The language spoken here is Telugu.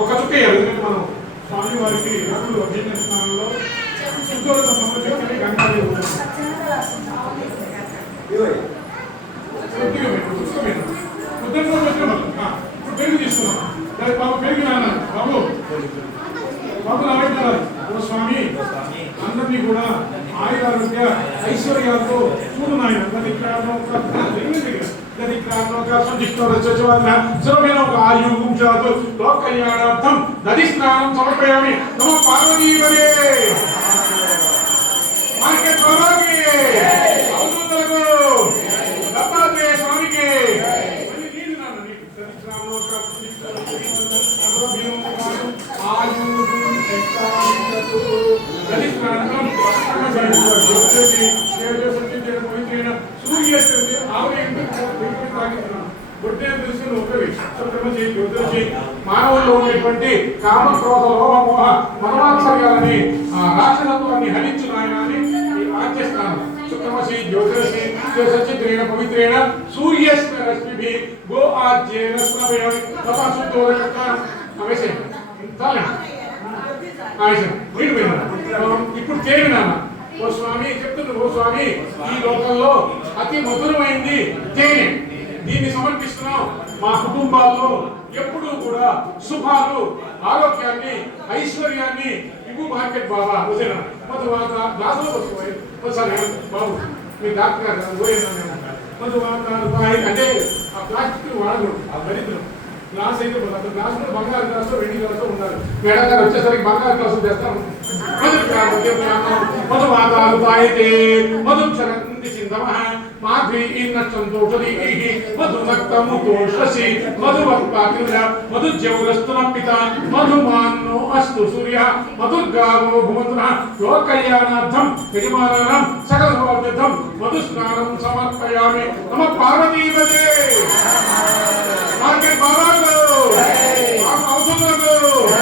ఒక చుక్కేయాలి. ఎందుకంటే మనం స్వామి వారికి రకులు అభ్యర్థన స్థానంలో శుద్ధోదక సమర్పించి గంగాదేవి ఇప్పుడు పెరుగు తీసుకున్నాం. దానికి బాబు పెరిగి నాన్న బాబు బాబు నారాయణ స్వామి అందరినీ కూడా ఆయురారోగ్య ఐశ్వర్యాలతో చూడు నాయన లోకల్యాణార్థం నది స్నానం సమర్పయామి. నమ పార్వతీపదే మార్కెట్ బాబాకి అవధూతలకు దత్తాత్రేయ స్వామికి నీళ్ళు నాన్న నీళ్ళు నది స్నానంలో మానవుల్లో ఉండేటువంటి కామ క్రోధ లోభ మోహ మనవాత్సర్యాలని రాక్షసత్వాన్ని హరించు నాయన అని ఆచరిస్తాను. శుక్రమసి జ్యోతిరసి సచిత్రేణ పవిత్రేణ సూర్యస్మ రశ్మిభి గో ఆజ్యేన స్నవేయం తపసుతోరక అవశ్యం ఇప్పుడు తేలినానా ఓ స్వామి చెప్తున్నా. ఓ స్వామి ఈ లోకంలో అతి మధురమైంది తేనె. దీన్ని సమర్పిస్తున్నాం. మా కుటుంబాల్లో ఎప్పుడూ కూడా శుభాలు ఆరోగ్యాన్ని ఐశ్వర్యాన్ని ఇవ్వు మార్కెట్ బాబా వదిలిన గ్లాసులో వస్తాయి బాబు మీ డాక్టర్ గారు పోయినా అంటే ఆ ప్లాస్టిక్ వాడకూడదు. ఆ దరిద్రం గ్లాస్ అయితే గ్లాసులో బంగారు గ్లాసులో వెండి గ్లాసులో ఉండాలి. మేడం గారు వచ్చేసరికి బంగారు గ్లాసులు చేస్తాం. మధువాదాలు తాయితే మధుక్షరంది చిందమ మాధ్వీన సంతోషదీ మధునక్తము దోషసి మధువత్పాతిర మధుజ్యౌరస్తున పిత మధుమాన్నో అస్తు సూర్య మధుర్గావో భువంతున లోకల్యాణార్థం యజమానానాం సకల సమర్థం మధుస్నానం సమర్పయామి. నమ పార్వతీపదే